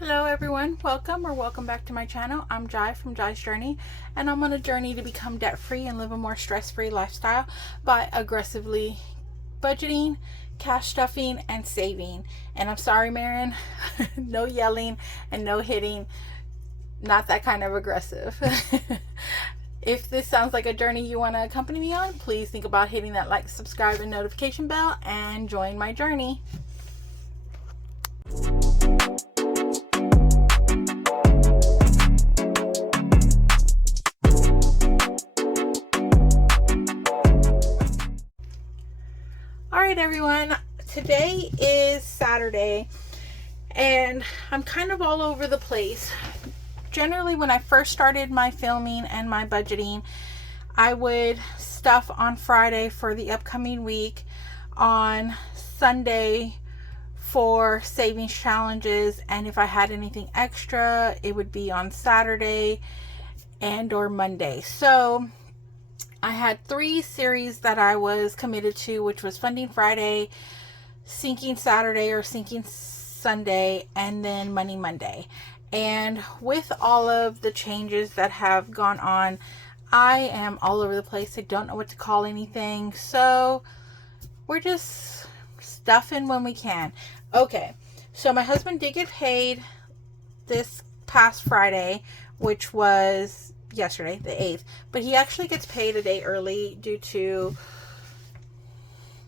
Hello everyone, welcome back to my channel. I'm Jai from Jai's Journey, and I'm on a journey to become debt-free and live a more stress-free lifestyle by aggressively budgeting, cash stuffing, and saving. And I'm sorry, Marin, no yelling and no hitting, not that kind of aggressive. If this sounds like a journey you want to accompany me on, please think about hitting that like, subscribe, and notification bell and join my journey. Alright everyone, today is Saturday and I'm kind of all over the place. Generally, when I first started my filming and my budgeting, I would stuff on Friday for the upcoming week, on Sunday for savings challenges, and if I had anything extra, it would be on Saturday and or Monday. So I had 3 series that I was committed to, which was Funding Friday, Sinking Saturday or Sinking Sunday, and then Money Monday. And with all of the changes that have gone on, I am all over the place. I don't know what to call anything. So we're just stuffing when we can. Okay, so my husband did get paid this past Friday, which was yesterday, the 8th, but he actually gets paid a day early due to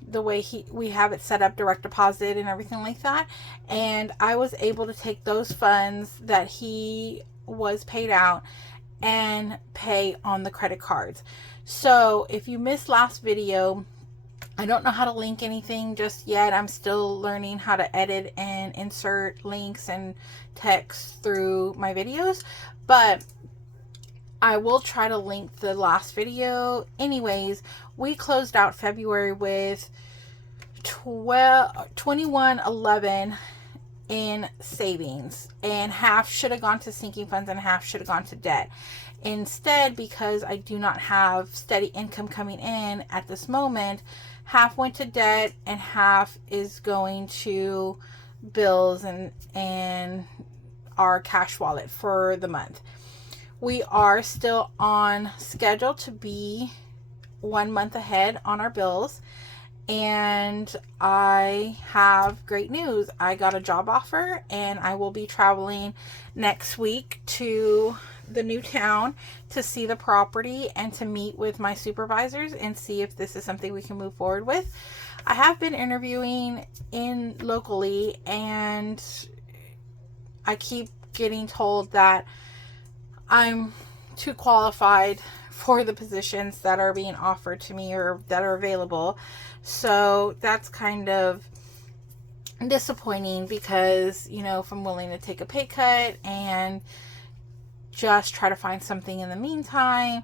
the way we have it set up, direct deposit and everything like that. And I was able to take those funds that he was paid out and pay on the credit cards. So if you missed last video, I don't know how to link anything just yet. I'm still learning how to edit and insert links and text through my videos, but I will try to link the last video. Anyways, we closed out February with $21.11 in savings, and half should have gone to sinking funds and half should have gone to debt. Instead, because I do not have steady income coming in at this moment, half went to debt and half is going to bills and our cash wallet for the month. We are still on schedule to be 1 month ahead on our bills, and I have great news. I got a job offer and I will be traveling next week to the new town to see the property and to meet with my supervisors and see if this is something we can move forward with. I have been interviewing locally, and I keep getting told that I'm too qualified for the positions that are being offered to me or that are available. So that's kind of disappointing because, if I'm willing to take a pay cut and just try to find something in the meantime,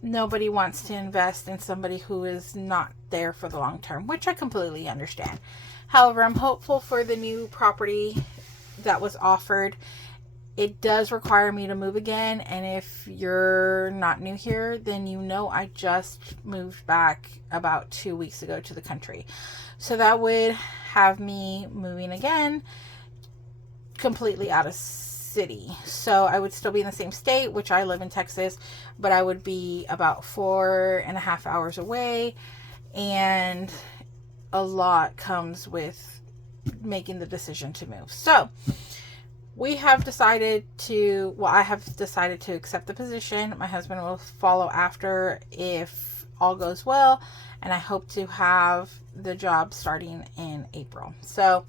nobody wants to invest in somebody who is not there for the long term, which I completely understand. However, I'm hopeful for the new property that was offered. It does require me to move again, and if you're not new here, then I just moved back about 2 weeks ago to the country. So that would have me moving again completely out of city. So I would still be in the same state, which I live in Texas, but I would be about 4.5 hours away, and a lot comes with making the decision to move. So I have decided to accept the position. My husband will follow after if all goes well, and I hope to have the job starting in April. So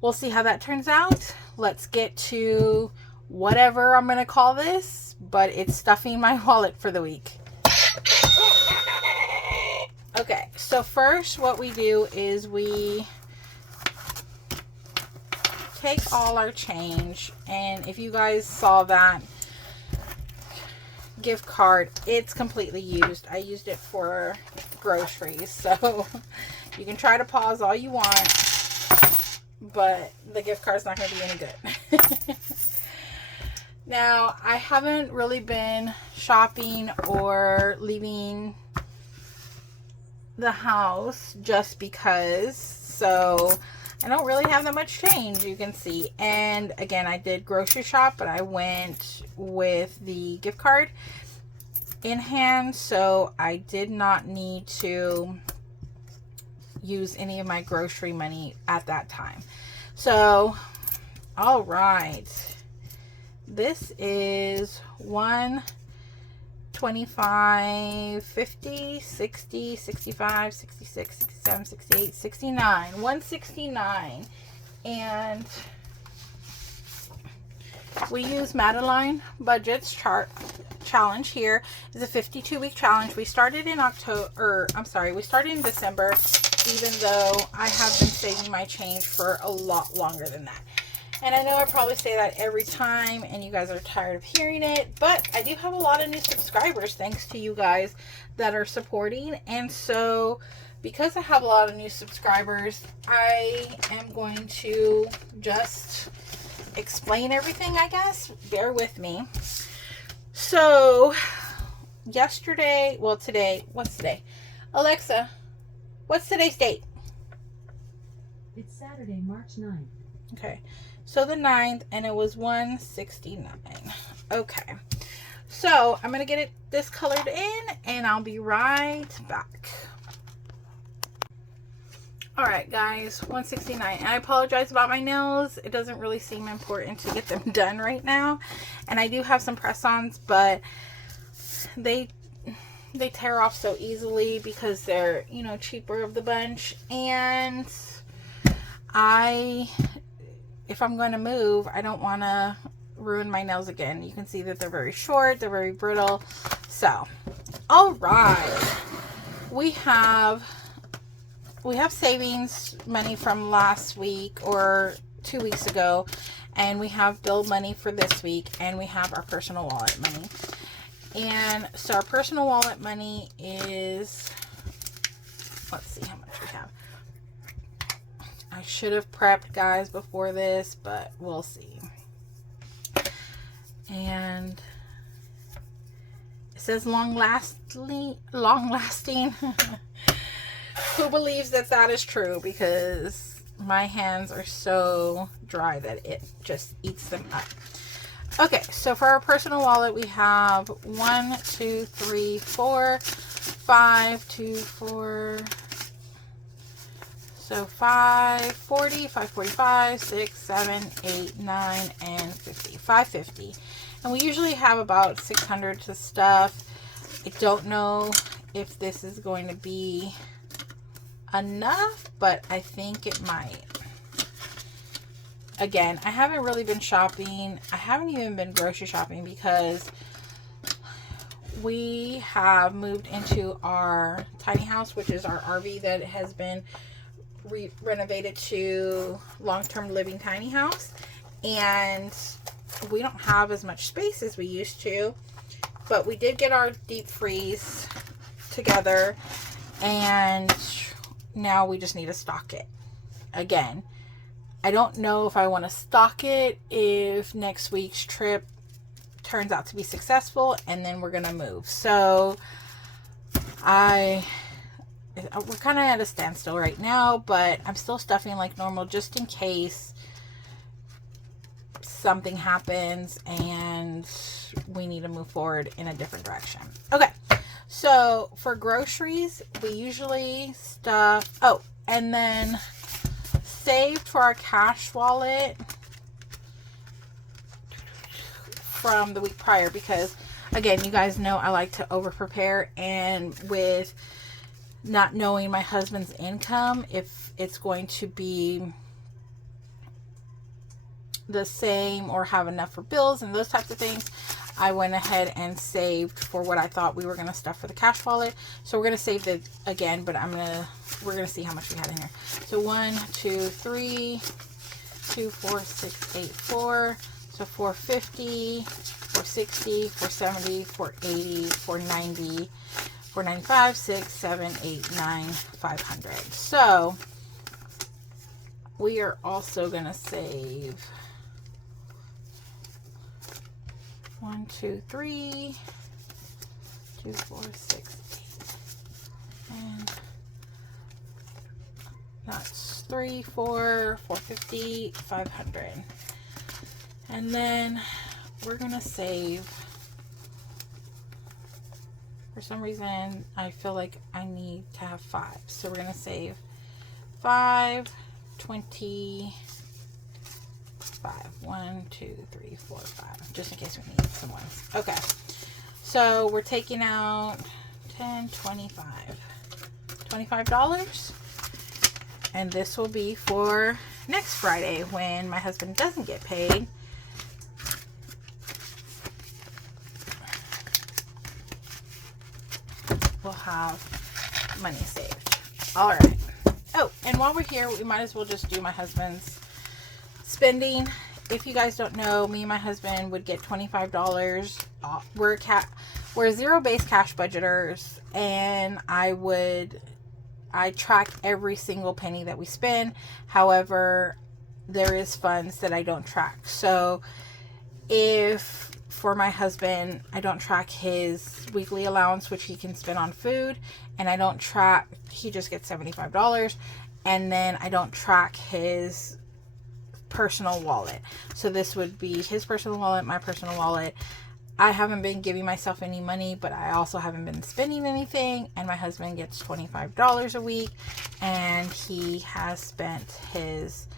we'll see how that turns out. Let's get to whatever I'm going to call this, but it's stuffing my wallet for the week. Okay, so first what we do is we take all our change, and if you guys saw that gift card, it's completely used. I used it for groceries, so you can try to pause all you want, but the gift card's not going to be any good. Now, I haven't really been shopping or leaving the house just because, so I don't really have that much change, you can see. And again, I did grocery shop, but I went with the gift card in hand, so I did not need to use any of my grocery money at that time. So, all right, this is 125, 50, 60, 65, 66, 67, 68, 69, 169. And we use Madeline Budget's challenge. Here is a 52-week challenge. We started in we started in December, even though I have been saving my change for a lot longer than that. And I know I probably say that every time and you guys are tired of hearing it, but I do have a lot of new subscribers thanks to you guys that are supporting. And so because I have a lot of new subscribers, I am going to just explain everything, I guess. Bear with me. So yesterday, well today, what's today? Alexa, what's today's date? It's Saturday, March 9th. Okay. So the 9th, and it was 169. Okay. So I'm going to get this colored in, and I'll be right back. Alright guys, 169. And I apologize about my nails. It doesn't really seem important to get them done right now. And I do have some press-ons, but they tear off so easily because they're, you know, cheaper of the bunch. And if I'm going to move, I don't want to ruin my nails again. You can see that they're very short, they're very brittle. So, all right, we have savings money from last week or 2 weeks ago, and we have bill money for this week, and we have our personal wallet money. And so our personal wallet money is, let's see how much we have. I should have prepped, guys, before this, but we'll see. And it says long lasting. Who believes that is true? Because my hands are so dry that it just eats them up. Okay, so for our personal wallet, we have 1, 2, 3, 4, 5, 2, 4. So 540, 545, 6, 7, 8, 9, and 50. 550. And we usually have about 600 to stuff. I don't know if this is going to be enough, but I think it might. Again, I haven't really been shopping. I haven't even been grocery shopping because we have moved into our tiny house, which is our RV that has been renovated to long-term living tiny house, and we don't have as much space as we used to, but we did get our deep freeze together, and now we just need to stock it again. I don't know if I want to stock it if next week's trip turns out to be successful, and then we're gonna move. So we're kind of at a standstill right now, but I'm still stuffing like normal just in case something happens and we need to move forward in a different direction. Okay, so for groceries, we usually stuff, and then saved for our cash wallet from the week prior, because again, you guys know I like to over prepare, and with not knowing my husband's income, if it's going to be the same or have enough for bills and those types of things, I went ahead and saved for what I thought we were going to stuff for the cash wallet. So we're going to save it again, but we're going to see how much we had in here. So 1, 2, 3, 2, 4, 6, 8, 4. So 450, 460, 470, 480, 490, 495, 6, 7, 8, 9, 500. So we are also going to save 1, 2, 3, 2, 4, 6, 8, and that's 3, 4, 450, 500. And then we're gonna save. For some reason, I feel like I need to have 5. So we're gonna save 5, 25. 1, 2, 3, 4, 5. Just in case we need some ones. Okay. So we're taking out 10, 25. $25. And this will be for next Friday when my husband doesn't get paid. We'll have money saved. All right. Oh, and while we're here, we might as well just do my husband's spending. If you guys don't know, me and my husband would get $25 off. We're zero-based cash budgeters, and I track every single penny that we spend. However, there is funds that I don't track. So if for my husband, I don't track his weekly allowance, which he can spend on food, and I don't track, he just gets $75, and then I don't track his personal wallet. So this would be his personal wallet, my personal wallet. I haven't been giving myself any money, but I also haven't been spending anything, and my husband gets $25 a week, and he has spent his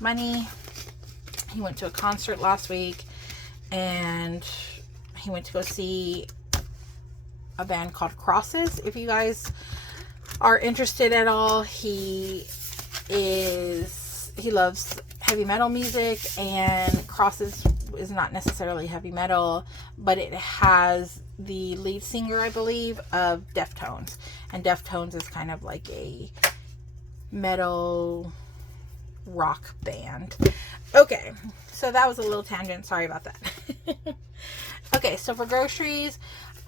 money. He went to a concert last week, and he went to go see a band called Crosses. If you guys are interested at all, he loves heavy metal music, and Crosses is not necessarily heavy metal, but it has the lead singer, I believe, of Deftones, and Deftones is kind of like a metal rock band. Okay, so that was a little tangent, sorry about that. Okay, so for groceries,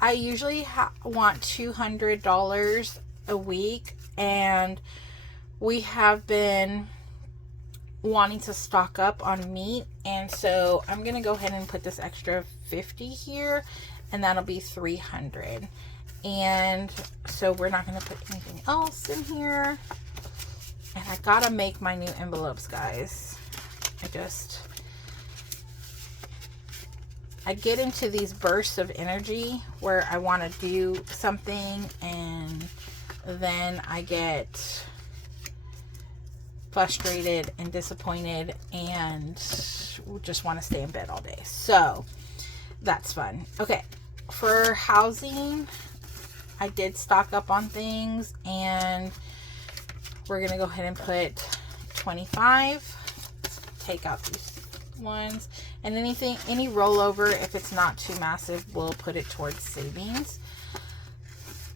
I usually want $200 a week, and we have been wanting to stock up on meat, and so I'm gonna go ahead and put this extra 50 here, and that'll be 300. And so we're not gonna put anything else in here. And I gotta make my new envelopes, guys. I get into these bursts of energy where I want to do something, and then I get frustrated and disappointed and just want to stay in bed all day. So that's fun. Okay, for housing, I did stock up on things, and we're gonna go ahead and put 25. Take out these ones, and any rollover, if it's not too massive, we'll put it towards savings.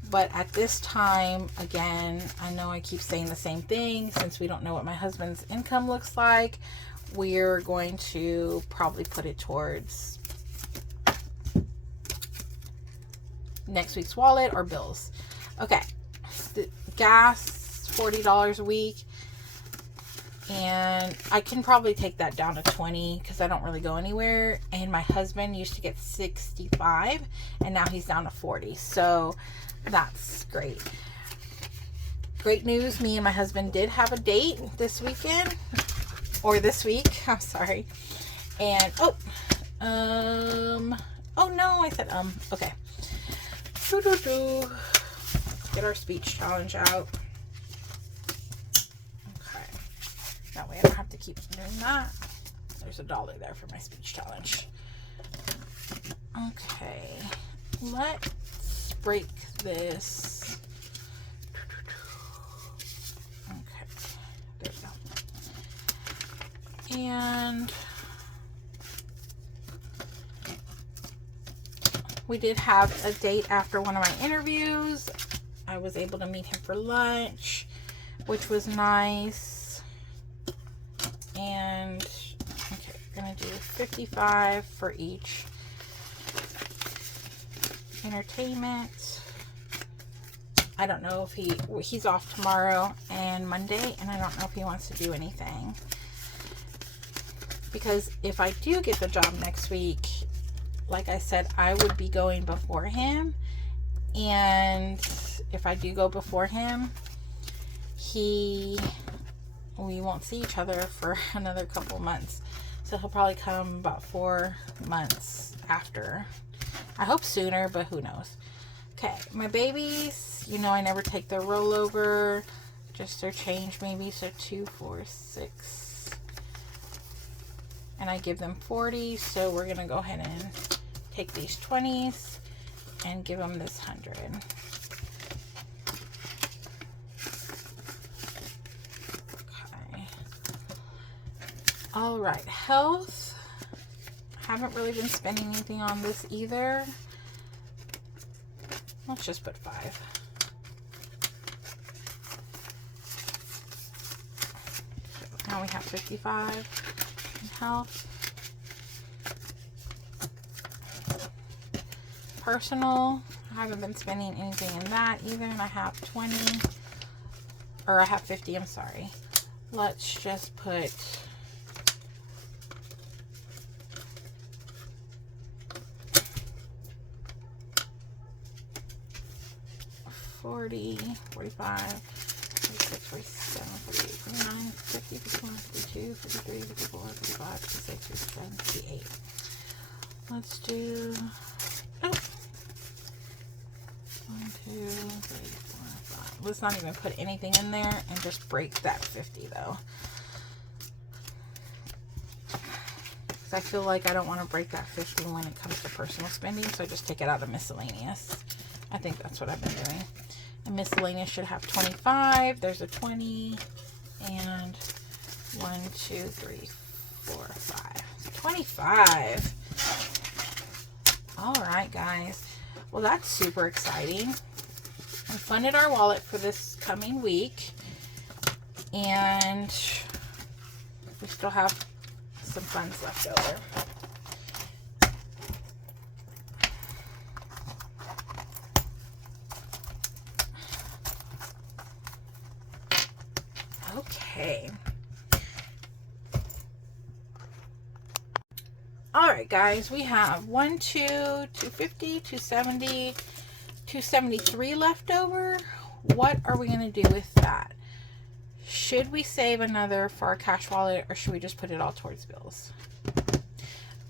But at this time, again, I know I keep saying the same thing, since we don't know what my husband's income looks like, we're going to probably put it towards next week's wallet or bills. Okay, the gas, $40 a week, and I can probably take that down to 20 because I don't really go anywhere. And my husband used to get 65, and now he's down to 40, so that's great. Great news, me and my husband did have a date this weekend, or this week, I'm sorry. And oh no, I said okay. Get our speech challenge out. Okay, that way I don't have to keep doing that. There's $1 there for my speech challenge. Okay, let's break this. Okay, there we go. And we did have a date after one of my interviews. I was able to meet him for lunch, which was nice. And okay, we're gonna do 55 for each. Entertainment, I don't know if he's off tomorrow and Monday, and I don't know if he wants to do anything, because if I do get the job next week, like I said, I would be going before him, and if I do go before him, we won't see each other for another couple months. So he'll probably come about 4 months after. I hope sooner, but who knows. Okay, my babies, you know I never take their rollover, just their change maybe. So 2, 4, 6. And I give them 40, so we're going to go ahead and take these 20s and give them this 100. All right, health. Haven't really been spending anything on this either. Let's just put 5. Now we have 55 in health. Personal. I haven't been spending anything in that either, and I have 20. Or I have 50, I'm sorry. Let's just put 40, 45, 46, 47, 48, 49, 50, 51, 52, 53, 54, 55, 56, 57, 58. Let's do, 1, 2, 3, 4, 5. Let's not even put anything in there and just break that 50 though. Because I feel like I don't want to break that 50 when it comes to personal spending, so I just take it out of miscellaneous. I think that's what I've been doing. And miscellaneous should have 25. There's a 20. And 1, 2, 3, 4, 5. 25. All right, guys. Well, that's super exciting. We funded our wallet for this coming week. And we still have some funds left over. Okay. All right, guys, we have 1, 2, 250, 270, 273 left over. What are we going to do with that? Should we save another for our cash wallet, or should we just put it all towards bills?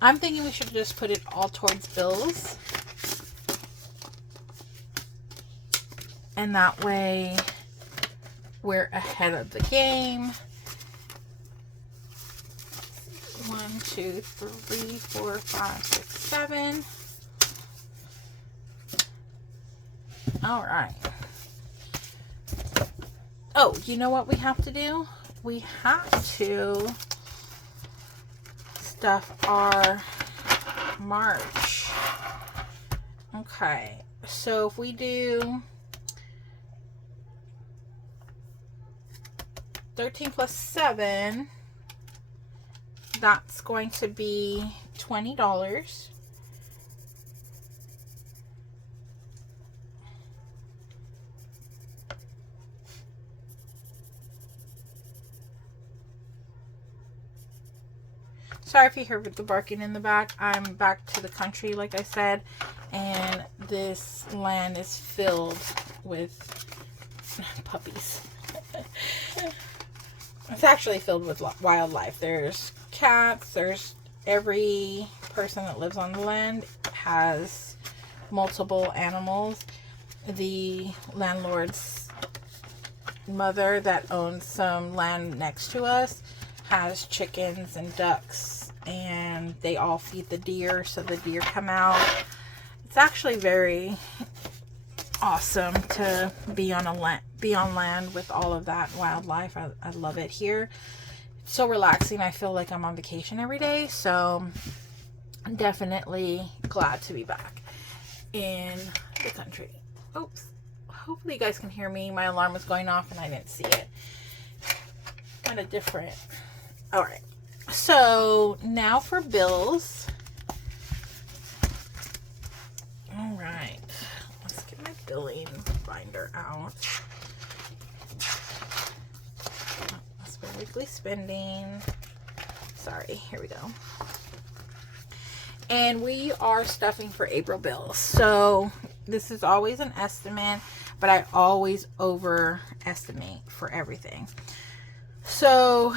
I'm thinking we should just put it all towards bills. And that way we're ahead of the game. 1, 2, 3, 4, 5, 6, 7. All right. Oh, you know what we have to do? We have to stuff our March. Okay. So if we do 13 plus 7, that's going to be $20. Sorry if you hear the barking in the back. I'm back to the country, like I said, and this land is filled with puppies. It's actually filled with wildlife. There's cats. There's every person that lives on the land has multiple animals. The landlord's mother that owns some land next to us has chickens and ducks, and they all feed the deer, so the deer come out. It's actually very awesome to be on land with all of that wildlife. I love it here. It's so relaxing. I feel like I'm on vacation every day, so I'm definitely glad to be back in the country. Oops. Hopefully you guys can hear me. My alarm was going off and I didn't see it. Kind of different. All right. So now for bills. All right. Let's get my billing binder out. That's my weekly spending. Sorry. Here we go. And we are stuffing for April bills. So this is always an estimate. but I always overestimate for everything. So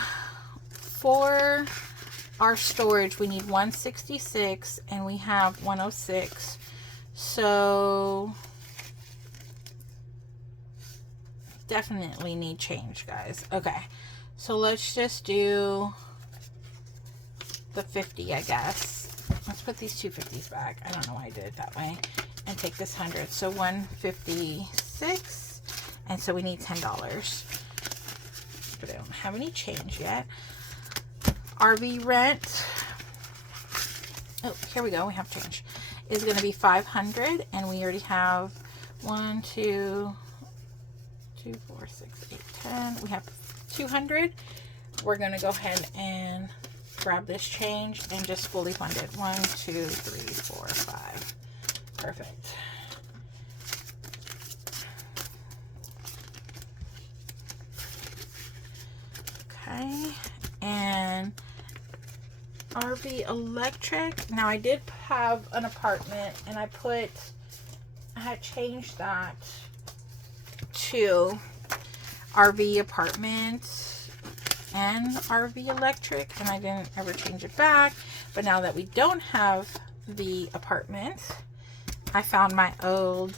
for our storage, we need 166 and we have 106. So definitely need change, guys. Okay, so let's just do the 50, I guess. Let's put these 250s back. I don't know why I did it that way. And take this 100. So 156. And so we need $10. But I don't have any change yet. RV rent. Oh, here we go. We have change. Is going to be 500. And we already have 1, 2, 2, 4, 6, 8, 10. We have 200. We're going to go ahead and grab this change and just fully fund it. 1, 2, 3, 4, 5. Perfect. Okay, and RV electric. Now I did have an apartment and I had changed that to RV apartment and RV electric, and I didn't ever change it back. But now that we don't have the apartment, I found my old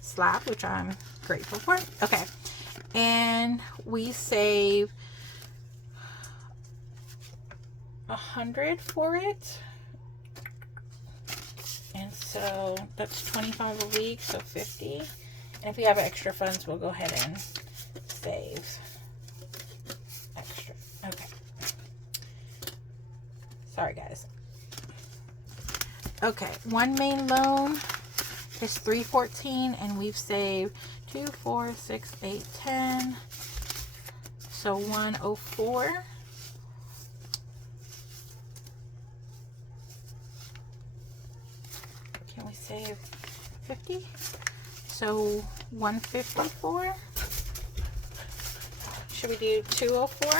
slab, which I'm grateful for. Okay, and we save 100 for it, and so that's 25 a week, so 50. And if we have extra funds, we'll go ahead and save extra. Okay, sorry guys. Okay, one main loan is $314, and we've saved 2, 4, 6, 8, 10. So 104. Can we save 50? So 154. Should we do 204?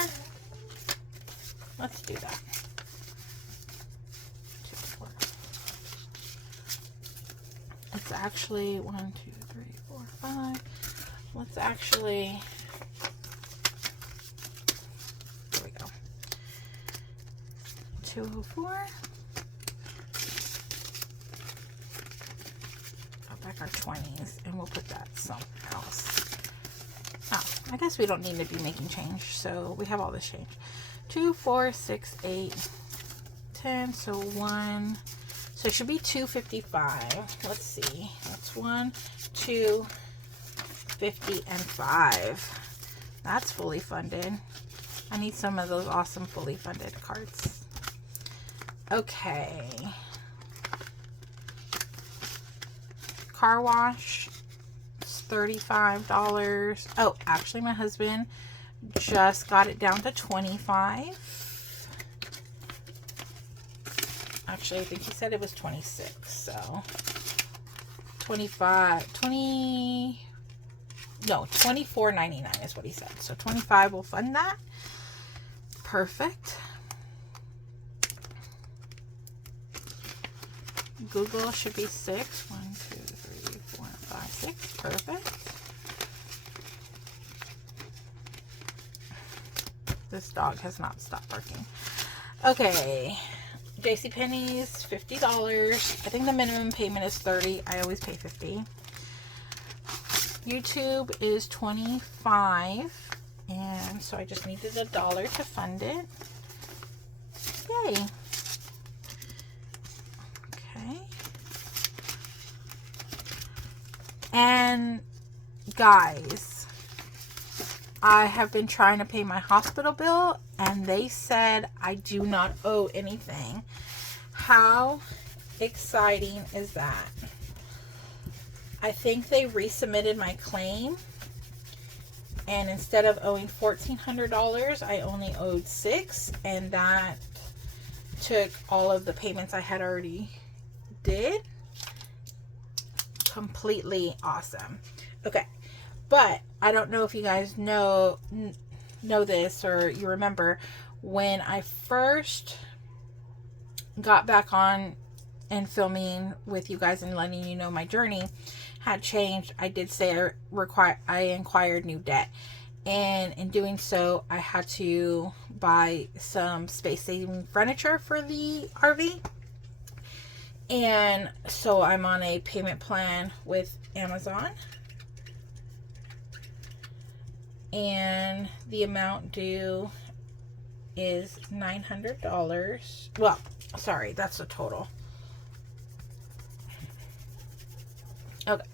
Let's do that. 204. It's actually 1, 2, 3, 4, 5. Let's actually, there we go. 204. Back our 20s, and we'll put that somewhere else. Oh, I guess we don't need to be making change, so we have all this change. 2, 4, 6, 8, 10. So 1. So it should be 255. Let's see. That's 1, 2, 50, and 5. That's fully funded. I need some of those awesome fully funded cards. Okay. Car wash, it's $35. Oh, actually my husband just got it down to 25. Actually, I think he said it was 26. So 24.99 is what he said. So 25 will fund that. Perfect. Google should be 6. 1, 2, 3, 4, 5, 6. Perfect. This dog has not stopped barking. Okay. JCPenney's $50. I think the minimum payment is $30. I always pay $50. YouTube is $25. And so I just needed $1 to fund it. Yay. And guys, I have been trying to pay my hospital bill and they said I do not owe anything. How exciting is that? I think they resubmitted my claim, and instead of owing $1,400, I only owed $600, and that took all of the payments I had already did. Completely awesome. Okay, but I don't know if you guys know this or you remember when I first got back on and filming with you guys and letting you know my journey. had changed, I did say I inquired new debt. And in doing so, I had to buy some space-saving furniture for the RV. And so I'm on a payment plan with Amazon. And the amount due is $900. Well, sorry, that's the total. Okay.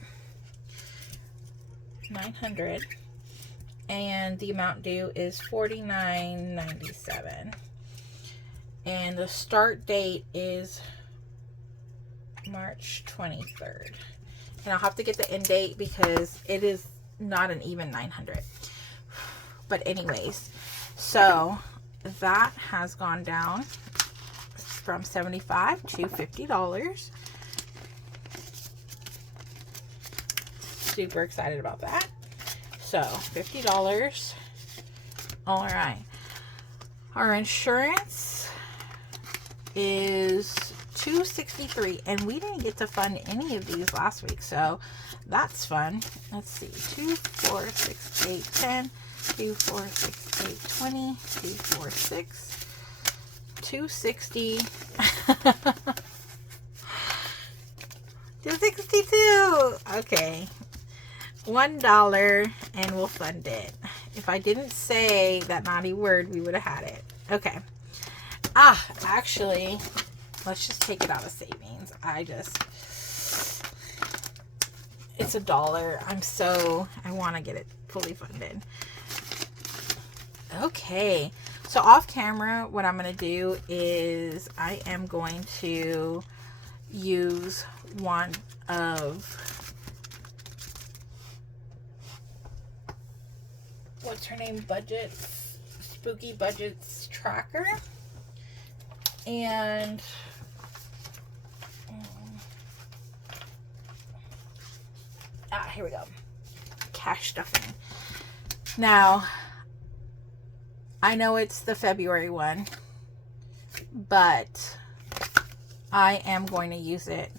900. And the amount due is $49.97. And the start date is March 23rd. And I'll have to get the end date because it is not an even 900. But anyways, so that has gone down from $75 to $50. Super excited about that. So $50. All right. Our insurance is $263, and we didn't get to fund any of these last week, so that's fun. Let's see, 2, 4, 6, 8, 10, 2, 4, 6, 8, 20, 2, 4, 6, 260, 262. Okay, $1, and we'll fund it. If I didn't say that naughty word, we would have had it. Okay. Actually, let's just take it out of savings. It's $1. I want to get it fully funded. Okay. So off camera, what I'm going to do is I am going to use one of, what's her name? Spooky Budgets tracker. And here we go. Cash stuffing. Now, I know it's the February one, but I am going to use it,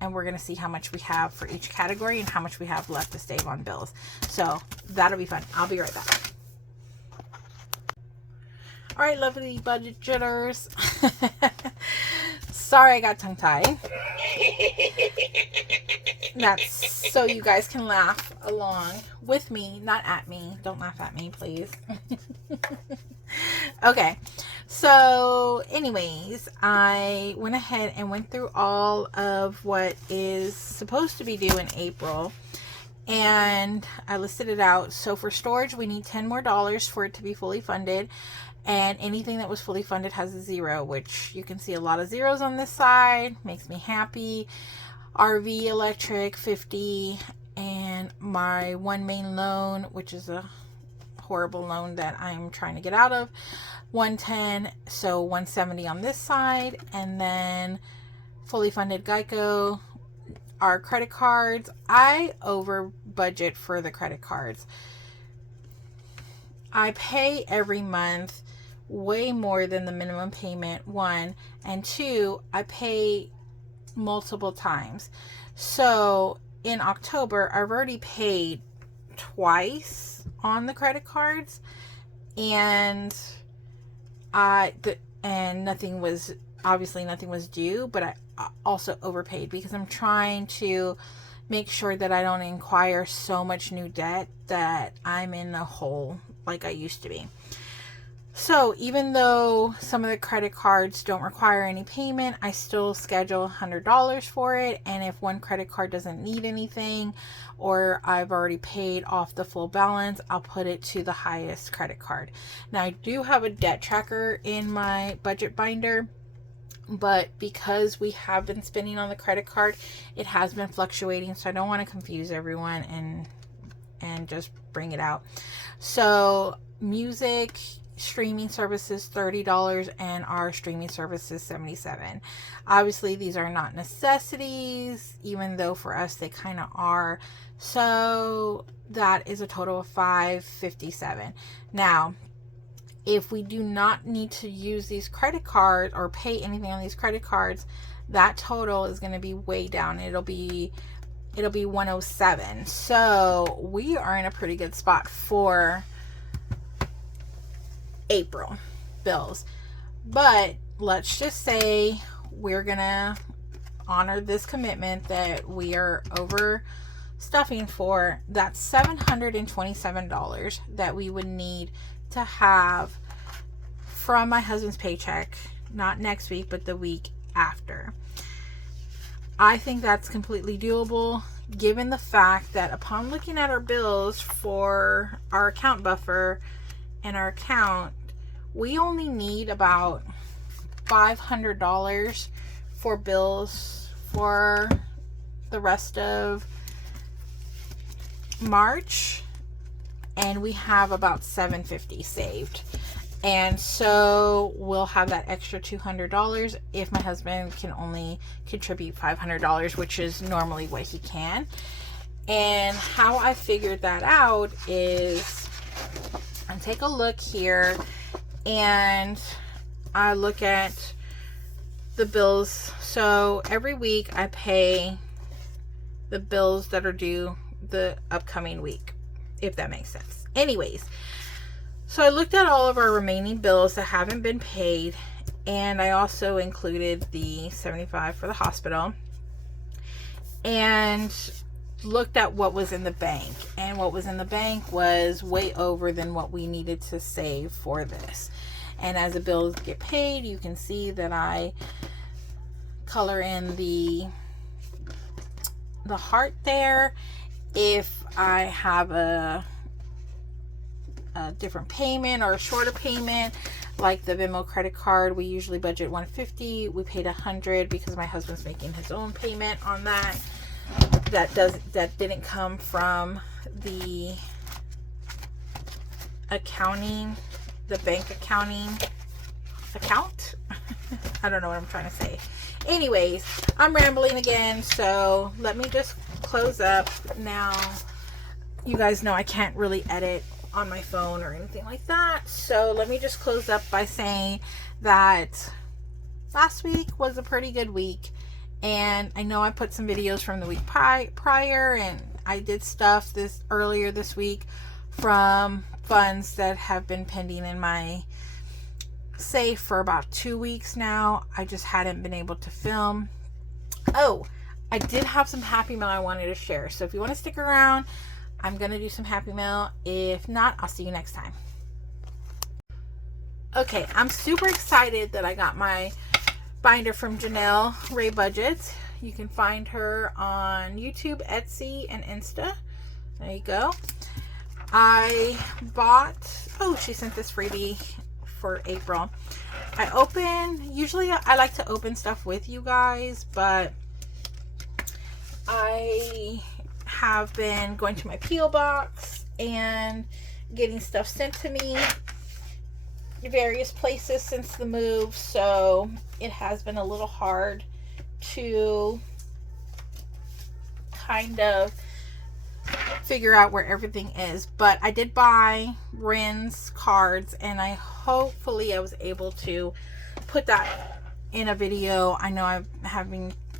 and we're going to see how much we have for each category and how much we have left to save on bills. So that'll be fun. I'll be right back. All right, lovely budgeters. Sorry, I got tongue-tied. That's so you guys can laugh along with me, not at me. Don't laugh at me, please. Okay, so anyways, I went ahead and went through all of what is supposed to be due in April, and I listed it out. So for storage, we need $10 more for it to be fully funded. And anything that was fully funded has a 0, which you can see a lot of zeros on this side. Makes me happy. RV electric, 50. And my one main loan, which is a horrible loan that I'm trying to get out of, 110. So 170 on this side. And then fully funded Geico. Our credit cards. I over budget for the credit cards. I pay every month way more than the minimum payment, 1, and 2, I pay multiple times. So in October, I've already paid twice on the credit cards, and nothing was due, but I also overpaid because I'm trying to make sure that I don't acquire so much new debt that I'm in a hole like I used to be. So even though some of the credit cards don't require any payment, I still schedule $100 for it. And if one credit card doesn't need anything, or I've already paid off the full balance, I'll put it to the highest credit card. Now I do have a debt tracker in my budget binder, but because we have been spending on the credit card, it has been fluctuating. So I don't want to confuse everyone and just bring it out. So music streaming services $30, and our streaming services $77. Obviously these are not necessities, even though for us they kind of are. So that is a total of $557. Now if we do not need to use these credit cards or pay anything on these credit cards, that total is going to be way down. It'll be it'll be $107. So we are in a pretty good spot for April bills. But let's just say we're gonna honor this commitment that we are overstuffing for. That's $727 that we would need to have from my husband's paycheck, not next week, but the week after. I think that's completely doable, given the fact that upon looking at our bills for our account buffer and our account, we only need about $500 for bills for the rest of March, and we have about $750 saved. And so we'll have that extra $200 if my husband can only contribute $500, which is normally what he can. And how I figured that out is I take a look here and I look at the bills. So every week I pay the bills that are due the upcoming week, if that makes sense. Anyways, so I looked at all of our remaining bills that haven't been paid, and I also included the $75 for the hospital, and looked at what was in the bank. And what was in the bank was way over than what we needed to save for this. And as the bills get paid, you can see that I color in the heart there. If I have a different payment or a shorter payment, like the Venmo credit card, we usually budget $150. We paid $100 because my husband's making his own payment on that. That didn't come from the accounting, the bank accounting account. I don't know what I'm trying to say. Anyways, I'm rambling again, so let me just close up now. You guys know I can't really edit on my phone or anything like that, so let me just close up by saying that last week was a pretty good week, and I know I put some videos from the week prior, and I did stuff earlier this week from funds that have been pending in my safe for about 2 weeks now. I just hadn't been able to film. Oh, I did have some Happy Mail I wanted to share, so if you want to stick around, I'm going to do some Happy Mail. If not, I'll see you next time. Okay, I'm super excited that I got my binder from Janelle Ray Budget. You can find her on YouTube, Etsy, and Insta. There you go. I bought, she sent this freebie for April. Usually I like to open stuff with you guys, but I have been going to my P.O. box and getting stuff sent to me various places since the move, so it has been a little hard to kind of figure out where everything is. But I did buy Rin's cards, and I was able to put that in a video. I know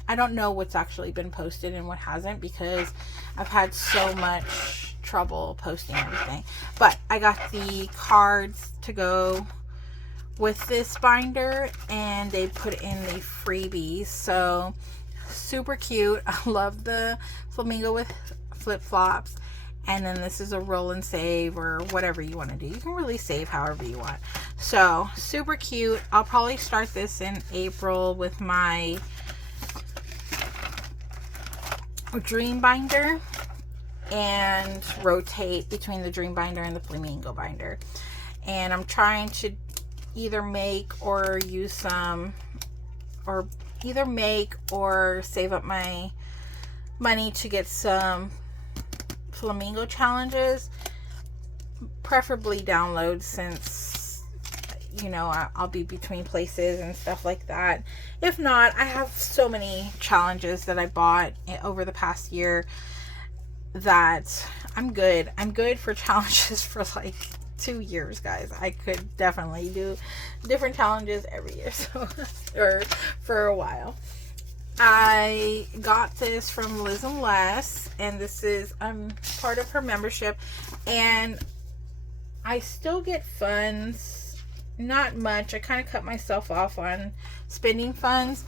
I don't know what's actually been posted and what hasn't, because I've had so much trouble posting everything. But I got the cards to go with this binder, and they put in the freebies. So super cute. I love the flamingo with flip-flops. And then this is a roll and save, or whatever you want to do. You can really save however you want. So super cute. I'll probably start this in April with my dream binder and rotate between the dream binder and the flamingo binder. And I'm trying to either make or save up my money to get some flamingo challenges, preferably download, since I'll be between places and stuff like that. If not, I have so many challenges that I bought over the past year that I'm good for challenges for like 2 years, guys. I could definitely do different challenges every year, so or for a while. I got this from Liz and Les, and this is part of her membership, and I still get funds. Not much. I kind of cut myself off on spending funds,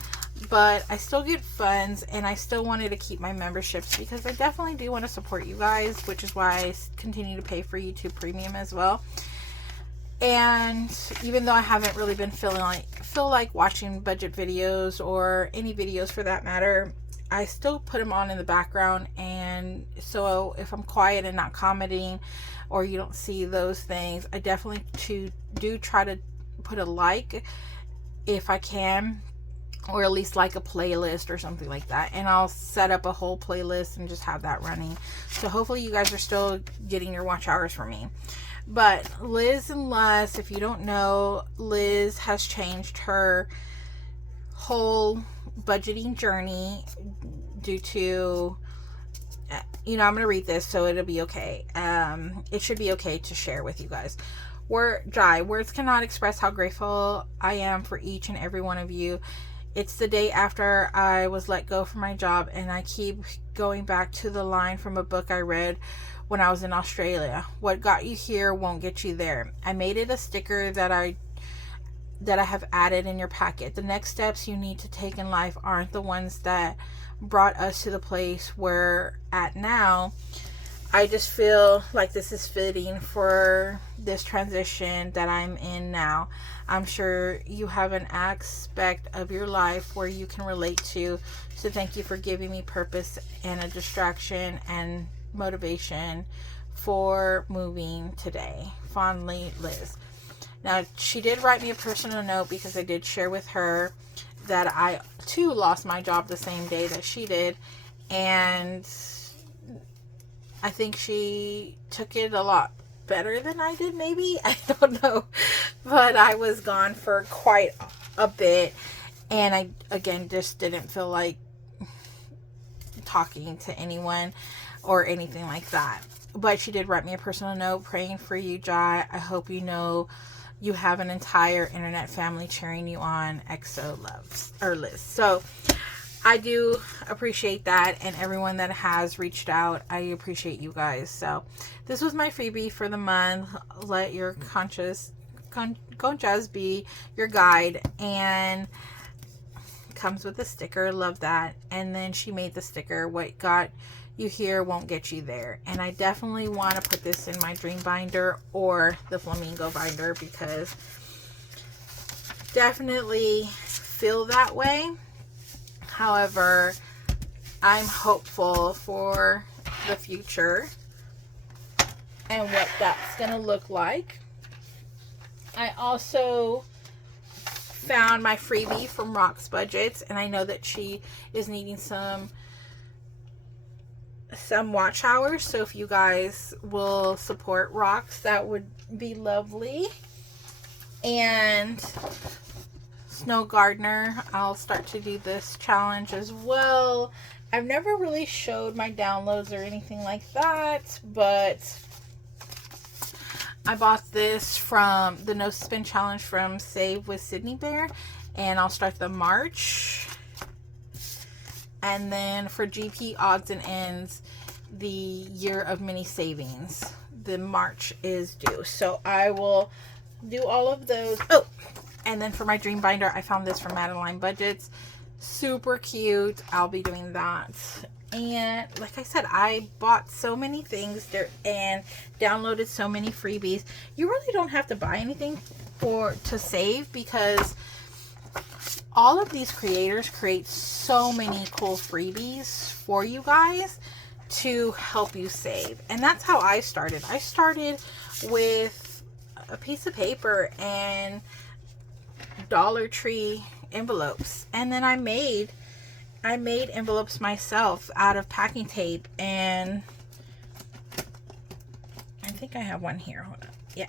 but I still get funds, and I still wanted to keep my memberships because I definitely do want to support you guys, which is why I continue to pay for YouTube Premium as well. And even though I haven't really been feel like watching budget videos or any videos for that matter, I still put them on in the background. And so if I'm quiet and not commenting, or you don't see those things, I definitely do try to put a like if I can, or at least like a playlist or something like that. And I'll set up a whole playlist and just have that running. So hopefully you guys are still getting your watch hours from me. But Liz and Les, if you don't know, Liz has changed her whole budgeting journey due to, I'm going to read this so it'll be okay. It should be okay to share with you guys. Words cannot express how grateful I am for each and every one of you. It's the day after I was let go from my job, and I keep going back to the line from a book I read when I was in Australia. What got you here won't get you there. I made it a sticker that I have added in your packet. The next steps you need to take in life aren't the ones that brought us to the place we're at now. I just feel like this is fitting for this transition that I'm in now. I'm sure you have an aspect of your life where you can relate to. So thank you for giving me purpose and a distraction and motivation for moving today. Fondly, Liz. Now, she did write me a personal note because I did share with her that I too lost my job the same day that she did, and I think she took it a lot better than I did, maybe. I don't know. But I was gone for quite a bit, and I, again, just didn't feel like talking to anyone or anything like that. But she did write me a personal note, praying for you, Jai. I hope you know you have an entire internet family cheering you on. XO loves, or Liz. So I do appreciate that, and everyone that has reached out, I appreciate you guys. So this was my freebie for the month. Let your conscience be your guide, and comes with a sticker. Love that. And then she made the sticker, what got you here won't get you there. And I definitely want to put this in my dream binder or the flamingo binder, because definitely feel that way. However, I'm hopeful for the future and what that's going to look like. I also found my freebie from Rox Budgets, and I know that she is needing some watch hours, so if you guys will support Rox, that would be lovely. And Snow Gardener, I'll start to do this challenge as well. I've never really showed my downloads or anything like that, but I bought this from the No Spin Challenge from Save with Sydney Bear, and I'll start the March. And then for GP Odds and Ends, the Year of Mini Savings, the March is due. So I will do all of those. Oh, and then for my Dream Binder, I found this from Madeline Budgets. Super cute. I'll be doing that. And like I said, I bought so many things there and downloaded so many freebies. You really don't have to buy anything to save, because all of these creators create so many cool freebies for you guys to help you save. And that's how I started. I started with a piece of paper and Dollar Tree envelopes, and then I made envelopes myself out of packing tape, and I think I have one here. Hold on. Yeah.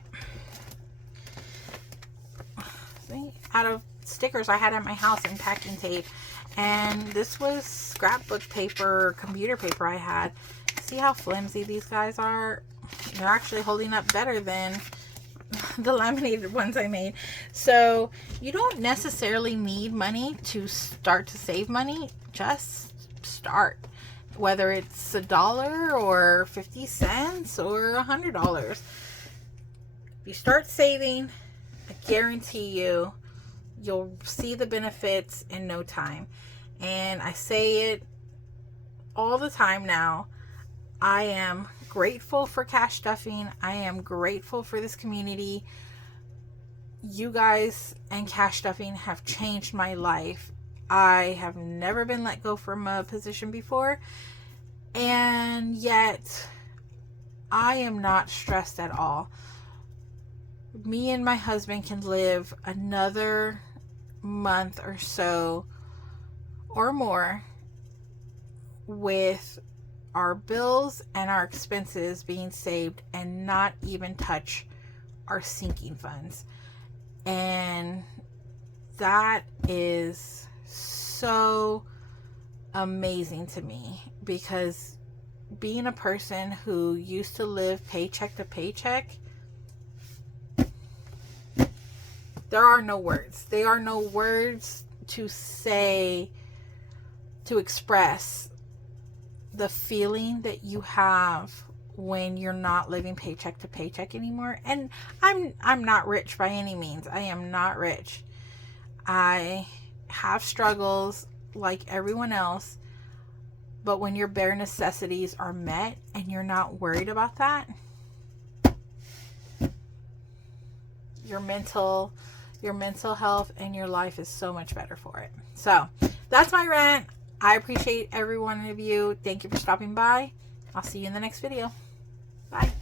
See? Out of stickers I had at my house and packing tape. And this was scrapbook paper, computer paper I had. See how flimsy these guys are? They're actually holding up better than the laminated ones I made. So you don't necessarily need money to start to save money. Just start. Whether it's $1 or 50 cents or $100. If you start saving, I guarantee you'll see the benefits in no time. And I say it all the time now. I am grateful for Cash Stuffing. I am grateful for this community. You guys and Cash Stuffing have changed my life. I have never been let go from a position before, and yet I am not stressed at all. Me and my husband can live another month or so or more with our bills and our expenses being saved and not even touch our sinking funds. And that is so amazing to me, because being a person who used to live paycheck to paycheck, there are no words. There are no words to say, to express the feeling that you have when you're not living paycheck to paycheck anymore. And I'm not rich by any means. I am not rich. I have struggles like everyone else, but when your bare necessities are met and you're not worried about that, your mental health and your life is so much better for it. So that's my rant. I appreciate every one of you. Thank you for stopping by. I'll see you in the next video. Bye.